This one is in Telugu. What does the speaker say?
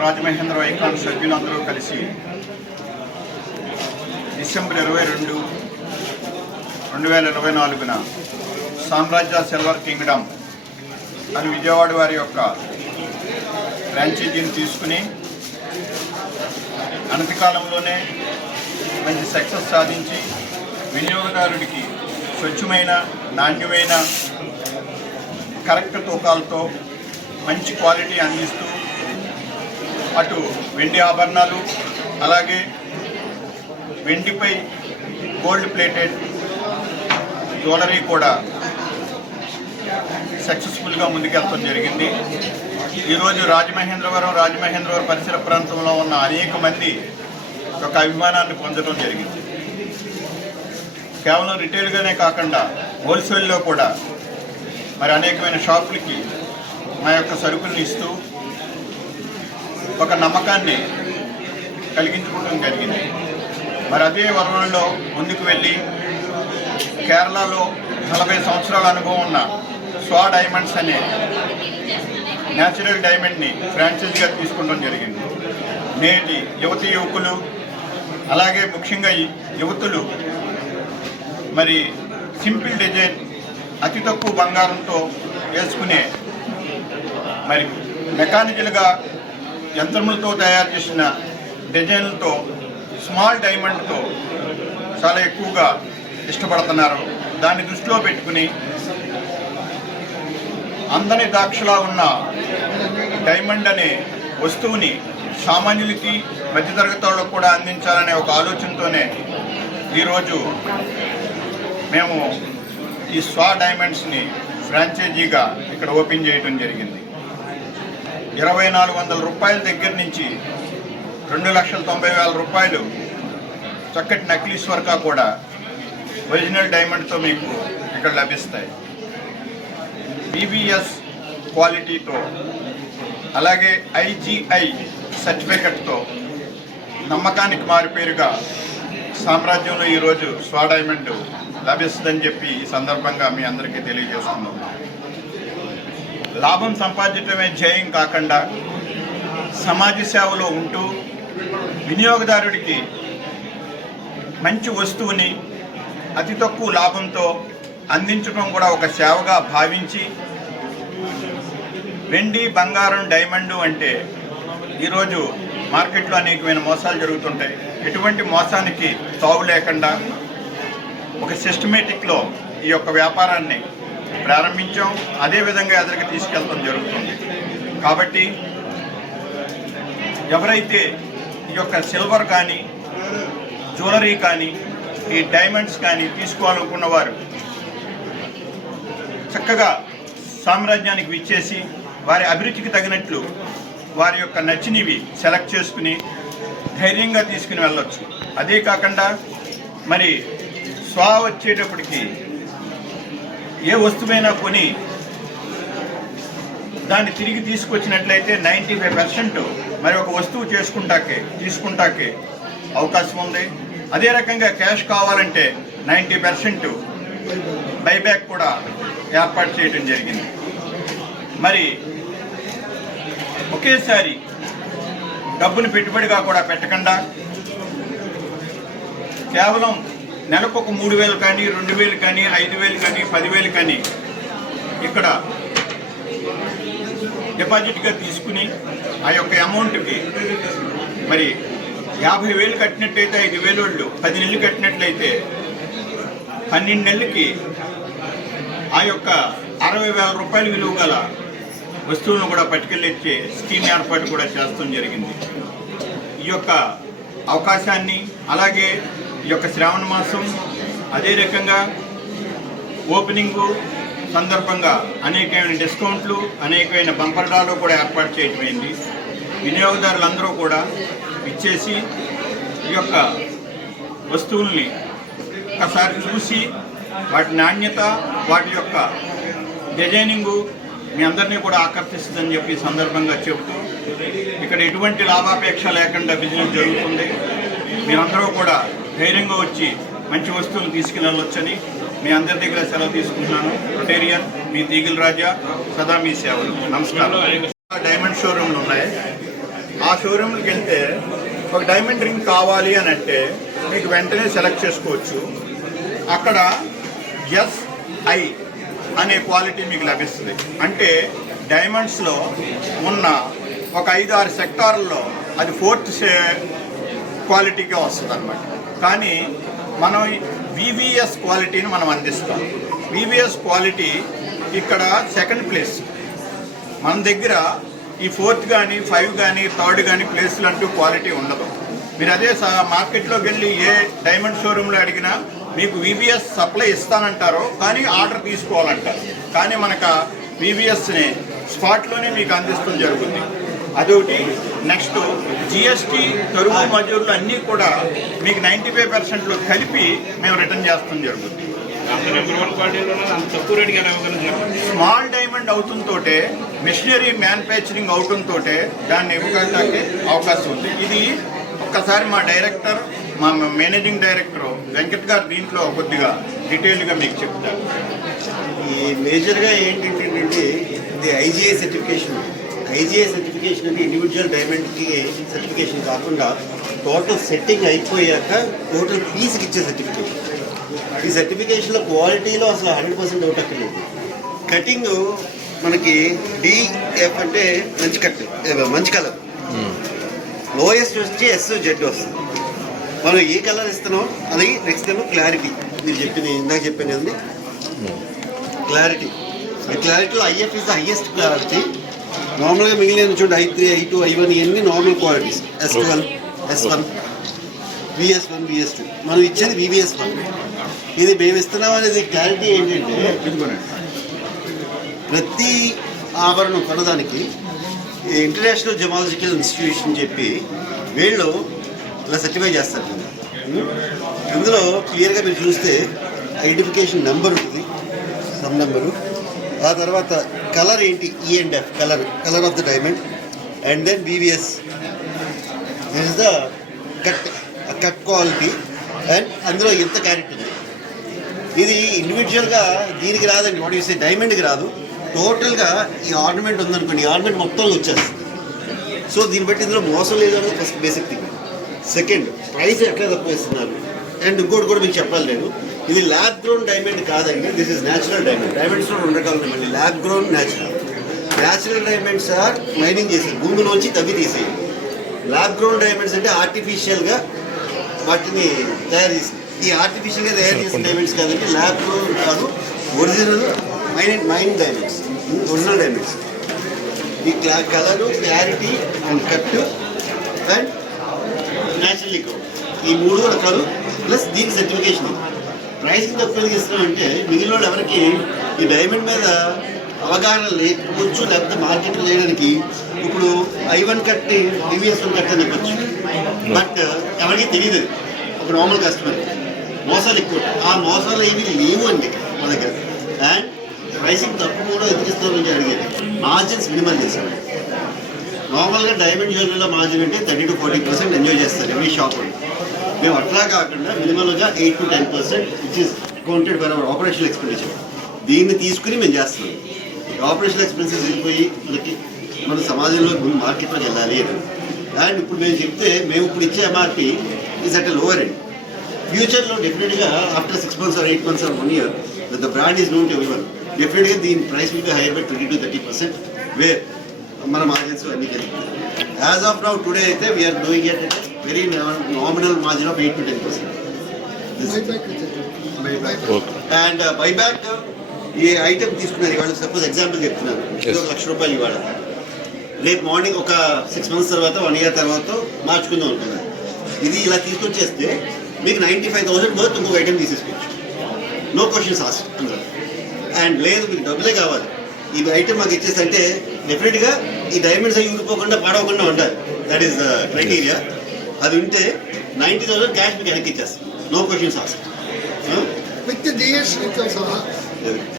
రాజమహేంద్ర వైకాన్ సభ్యులందరూ కలిసి డిసెంబర్ ఇరవై రెండు రెండు వేల ఇరవై నాలుగున సామ్రాజ్య సిల్వర్ కింగ్డమ్ అని విజయవాడ వారి యొక్క ఫ్రాంచైజీని తీసుకుని అనతికాలంలోనే మంచి సక్సెస్ సాధించి వినియోగదారుడికి స్వచ్ఛమైన నాణ్యమైన కరెక్ట్ తూకాలతో మంచి క్వాలిటీ అందిస్తూ అటు వెండి ఆభరణాలు అలాగే వెండిపై గోల్డ్ ప్లేటెడ్ జ్యువెలరీ కూడా సక్సెస్ఫుల్గా ముందుకెళ్తాం జరిగింది. ఈరోజు రాజమహేంద్రవరం రాజమహేంద్రవరం పరిసర ప్రాంతంలో ఉన్న అనేక మంది ఒక అభిమానాన్ని పొందడం జరిగింది. కేవలం రిటైల్గానే కాకుండా హోల్సేల్లో కూడా మరి అనేకమైన షాపులకి మా యొక్క సరుకుల్ని ఇస్తూ ఒక నమ్మకాన్ని కలిగించుకోవడం జరిగింది. మరి అదే వరంలో ముందుకు వెళ్ళి కేరళలో నలభై సంవత్సరాల అనుభవం ఉన్న స్వా డైమండ్స్ అనే న్యాచురల్ డైమండ్ని ఫ్రాంచైజీగా తీసుకోవడం జరిగింది. నేటి యువతి యువకులు అలాగే ముఖ్యంగా ఈ యువతులు మరి సింపుల్ డిజైన్ అతి తక్కువ బంగారంతో వేసుకునే మరి మెకానికల్గా యంత్రములతో తయారు చేసిన డిజైన్లతో స్మాల్ డైమండ్తో చాలా ఎక్కువగా ఇష్టపడుతున్నారు. దాన్ని దృష్టిలో పెట్టుకుని అందని ద్రాక్షలా ఉన్న డైమండ్ అనే వస్తువుని సామాన్యులకి మధ్యతరగతి వాళ్ళకు కూడా అందించాలనే ఒక ఆలోచనతోనే ఈరోజు మేము ఈ స్వా డైమండ్స్ని ఫ్రాంచైజీగా ఇక్కడ ఓపెన్ చేయడం జరిగింది. ఇరవై నాలుగు వందల రూపాయల దగ్గర నుంచి రెండు లక్షల తొంభై వేల రూపాయలు చక్కటి నక్లీస్ వరకు కూడా ఒరిజినల్ డైమండ్తో మీకు ఇక్కడ లభిస్తాయి. బీబీఎస్ క్వాలిటీతో అలాగే ఐజీఐ సర్టిఫికెట్తో నమ్మకానికి మారిపేరుగా సామ్రాజ్యంలో ఈరోజు స్వా డైమండ్ లభిస్తుందని చెప్పి ఈ సందర్భంగా మీ అందరికీ తెలియజేస్తున్నాం. లాభం సంపాదించడమే ధ్యేయం కాకుండా సమాజ సేవలో ఉంటూ వినియోగదారుడికి మంచి వస్తువుని అతి తక్కువ లాభంతో అందించడం కూడా ఒక సేవగా భావించి వెండి బంగారం డైమండు అంటే ఈరోజు మార్కెట్లో అనేకమైన మోసాలు జరుగుతుంటాయి. ఎటువంటి మోసానికి తావు లేకుండా ఒక సిస్టమేటిక్లో ఈ యొక్క వ్యాపారాన్ని ప్రారంభించాం అదేవిధంగా ఎదురుకి తీసుకెళ్ళడం జరుగుతుంది. కాబట్టి ఎవరైతే ఈ యొక్క సిల్వర్ కానీ జ్యువెలరీ కానీ ఈ డైమండ్స్ కానీ తీసుకోవాలనుకున్న వారు చక్కగా సామ్రాజ్యానికి విచ్చేసి వారి అభిరుచికి తగినట్లు వారి యొక్క నచ్చినవి సెలెక్ట్ చేసుకుని ధైర్యంగా తీసుకుని వెళ్ళొచ్చు. అదే కాకుండా మరి స్వా వచ్చేటప్పటికి ఏ వస్తువైనా కొని దాన్ని తిరిగి తీసుకొచ్చినట్లయితే నైంటీ ఫైవ్ పర్సెంట్ మరి ఒక వస్తువు చేసుకుంటాకే తీసుకుంటాకే అవకాశం ఉంది. అదే రకంగా క్యాష్ కావాలంటే నైంటీ పర్సెంట్ బైబ్యాక్ కూడా ఏర్పాటు చేయడం జరిగింది. మరి ఒకేసారి డబ్బును పెట్టుబడిగా కూడా పెట్టకుండా కేవలం నెలకు ఒక మూడు వేలు కానీ రెండు వేలు కానీ ఐదు వేలు కానీ పదివేలు కానీ ఇక్కడ డిపాజిట్గా తీసుకుని ఆ యొక్క అమౌంట్కి మరి యాభై వేలు కట్టినట్టయితే ఐదు వేలు వాళ్ళు పది నెలలు కట్టినట్లయితే పన్నెండు నెలలకి ఆ యొక్క అరవై వేల రూపాయల విలువ గల వస్తువులను కూడా పట్టుకెళ్ళిచ్చే స్కీమ్ ఏర్పాటు కూడా చేస్తాం జరిగింది. ఈ యొక్క అవకాశాన్ని అలాగే ఈ యొక్క శ్రావణ మాసం అదే రకంగా ఓపెనింగ్ సందర్భంగా అనేకమైన డిస్కౌంట్లు అనేకమైన బంపర్డాలు కూడా ఏర్పాటు చేయటమైంది వినియోగదారులందరూ కూడా ఇచ్చేసి ఈ యొక్క వస్తువుల్ని ఒకసారి చూసి వాటి నాణ్యత వాటి యొక్క డిజైనింగు మీ అందరినీ కూడా ఆకర్షిస్తుందని చెప్పి సందర్భంగా చెబుతూ ఇక్కడ ఎటువంటి లాభాపేక్ష లేకుండా బిజినెస్ జరుగుతుంది. మీరందరూ కూడా ధైర్యంగా వచ్చి మంచి వస్తువులు తీసుకెళ్ళవచ్చని మీ అందరి దగ్గర సెలవు తీసుకుంటున్నాను. రొటేరియన్ మీ తీగల రాజా సదా మీ సేవలు. నమస్కారం. డైమండ్ షోరూమ్లు ఉన్నాయి. ఆ షోరూమ్కి వెళ్తే ఒక డైమండ్ రింగ్ కావాలి అని అంటే మీకు వెంటనే సెలెక్ట్ చేసుకోవచ్చు. అక్కడ ఎస్ఐ అనే క్వాలిటీ మీకు లభిస్తుంది. అంటే డైమండ్స్లో ఉన్న ఒక ఐదు ఆరు సెక్టార్లలో అది ఫోర్త్ క్వాలిటీగా వస్తుంది అనమాట కానీ మనం వివిఎస్ క్వాలిటీని మనం అందిస్తాం. వివిఎస్ క్వాలిటీ ఇక్కడ సెకండ్ ప్లేస్ మన దగ్గర ఈ ఫోర్త్ కానీ ఫైవ్ కానీ థర్డ్ కానీ ప్లేస్లు అంటూ క్వాలిటీ ఉండదు. మీరు అదే మార్కెట్లోకి వెళ్ళి ఏ డైమండ్ షోరూంలో అడిగినా మీకు వివిఎస్ సప్లై ఇస్తానంటారు కానీ ఆర్డర్ తీసుకోవాలంటారు. కానీ మనకు వివిఎస్ని స్పాట్లోనే మీకు అందిస్తూ జరుగుతుంది. అదొకటి. నెక్స్ట్ జిఎస్టీ తరువు మజూర్లు అన్నీ కూడా మీకు నైంటీ ఫైవ్ పర్సెంట్లో కలిపి మేము రిటర్న్ చేస్తాం జరుగుతుంది స్మాల్ డైమండ్ అవుతుంతోటే మిషనరీ మ్యానుఫ్యాక్చరింగ్ అవుతుంతోటే దాన్ని ఇవ్వగలడానికి అవకాశం ఉంది. ఇది ఒక్కసారి మా డైరెక్టర్ మా మేనేజింగ్ డైరెక్టర్ వెంకట్ గారు దీంట్లో కొద్దిగా డీటెయిల్గా మీకు చెప్తారు. ఈ మేజర్గా ఏంటంటే ఇది ఐజీఏ సర్టిఫికేషన్ ఐజీఏ సర్టిఫికేషన్ అంటే ఇండివిజువల్ డైమండ్కి సర్టిఫికేషన్ కాకుండా టోటల్ సెట్టింగ్ అయిపోయాక టోటల్ పీస్కి ఇచ్చే సర్టిఫికేషన్ ఈ సర్టిఫికేషన్లో క్వాలిటీలో అసలు హండ్రెడ్ పర్సెంట్ డౌట్ అక్కర్లేదు. కటింగ్ మనకి డిఎఫ్ అంటే మంచి కట్ మంచి కలర్ లోయెస్ట్ వచ్చి ఎస్ జెడ్ వస్తుంది. మనం ఏ కలర్ ఇస్తున్నాం అది నెక్స్ట్ ఏమో క్లారిటీ మీరు చెప్పింది ఇందాక చెప్పాను కదండి? Clarity క్లారిటీలో IF is the highest clarity. నార్మల్గా మిగిలిన చూడండి I three I two I one ఇవన్నీ normal qualities S one S one VS one VS two మనం ఇచ్చేది వివిఎస్ వన్ ఇది మేము ఇస్తున్నాం అనేది క్లారిటీ ఏంటంటే ప్రతి ఆభరణం కొనడానికి ఈ ఇంటర్నేషనల్ జమాలజికల్ ఇన్స్టిట్యూషన్ చెప్పి వీళ్ళు ఇలా సర్టిఫై చేస్తారు. ఇందులో క్లియర్గా మీరు చూస్తే ఐడెంటిఫికేషన్ నెంబర్ ఉంటుంది సమ్ నెంబరు ఆ తర్వాత కలర్ ఏంటి? ఈ and F colour colour of the diamond. And then BVS this is the cut cut quality and అందులో ఎంత క్యారెట్ ఉంది? ఇది ఇండివిజువల్గా దీనికి రాదండి. వాట్ యూసే డైమండ్కి రాదు. టోటల్గా ఈ ఆర్నమెంట్ ఉందనుకోండి ఈ ఆర్నమెంట్ మొత్తంలో వచ్చేస్తుంది. సో దీన్ని బట్టి ఇందులో మోసం లేదు అనేది first basic thing second price ఎట్లా తక్కువ ఇస్తున్నారు? అండ్ ఇంకోటి కూడా మీకు చెప్పాలి నేను. ఇది ల్యాబ్ గ్రోన్ డైమండ్ కాదండి దిస్ ఇస్ న్యాచురల్ డైమండ్ డైమండ్స్లో రెండు రకాలు ఉన్నాయండి. Lab grown natural natural diamonds are mining చేసి భూమిలోంచి తవ్వి తీసేయి ల్యాబ్ గ్రోన్ డైమండ్స్ అంటే ఆర్టిఫిషియల్గా వాటిని తయారు చేసి ఈ ఆర్టిఫిషియల్గా తయారు చేసిన డైమండ్స్ కాదండి ల్యాబ్ గ్రోన్ కాదు original mine mine diamonds original diamonds ఈ క్లా colour clarity and cut and natural grow ఈ మూడు రకాలు ప్లస్ దీని సర్టిఫికేషన్ ప్రైస్ తక్కువ ఇస్తున్నామంటే మిగిలిన వాళ్ళు ఎవరికి ఈ డైమండ్ మీద అవగాహన లేకపోవచ్చు లేకపోతే మార్కెట్ లేయడానికి ఇప్పుడు ఐ వన్ కట్టి ప్రీవియస్ వన్ కట్ అని చెప్పచ్చు. బట్ ఎవరికి తెలియదు ఒక నార్మల్ కస్టమర్ మోసాలు ఎక్కువ. ఆ మోసాలు ఏమి లేవు అండి మా దగ్గర. అండ్ ప్రైసింగ్ తక్కువ కూడా ఎందుకు ఇస్తామని అడిగేది మార్జిన్స్ మినిమల్ చేశారు. నార్మల్గా డైమండ్ జ్యువెలరీలో మార్జిన్ అంటే thirty to forty percent enjoy చేస్తారు ఎవ్రీ షాప్ మేము అట్లా కాకుండా మినిమల్గా eight to ten percent which is counted for our operational expenditure దీన్ని తీసుకుని మేము చేస్తున్నాం. ఆపరేషనల్ ఎక్స్పెన్సెస్ వెళ్ళిపోయి మనకి మన సమాజంలో మార్కెట్లోకి వెళ్ళాలి అని. అండ్ ఇప్పుడు మేము చెప్తే మేము ఇప్పుడు ఇచ్చే MRP is at lower and ఫ్యూచర్లో డెఫినెట్గా after six months or eight months or one year the brand is known to ఎవరి డెఫినెట్గా దీని price will be higher by twenty to thirty percent where మన మార్జిన్స్ అన్ని కలిపి యాజ్ ఆఫ్ నౌ టుడే అయితే we are doing at very nominal margin of eight to ten percent and buyback ఈ ఐటెం తీసుకున్నారు. ఇవాళ సపోజ్ ఎగ్జాంపుల్ చెప్తున్నాను. ఒక లక్ష రూపాయలు ఇవాళ. రేపు మార్నింగ్ ఒక సిక్స్ మంత్స్ తర్వాత వన్ ఇయర్ తర్వాత మార్చుకుందాం అనుకున్నాను ఇది ఇలా తీసుకొచ్చేస్తే మీకు నైంటీ ఫైవ్ థౌసండ్ వర్త్ ఇంకొక ఐటెం తీసేసుకోవచ్చు. నో క్వశ్చన్స్ ఆస్ట్ అందులో. అండ్ లేదు మీకు డబ్బులే కావాలి. ఈ ఐటెం మాకు ఇచ్చేసంటే డెఫినెట్గా ఈ డైమండ్స్ అవి ఊడిపోకుండా పాడవకుండా ఉండాలి. దట్ ఈస్ ద క్రైటీరియా అది ఉంటే నైంటీ థౌసండ్ క్యాష్ మీకు వెనక్కి ఇచ్చేస్తాం. నో క్వశ్చన్స్ ఆస్ట్ విత్ జిఎస్టీతో సహా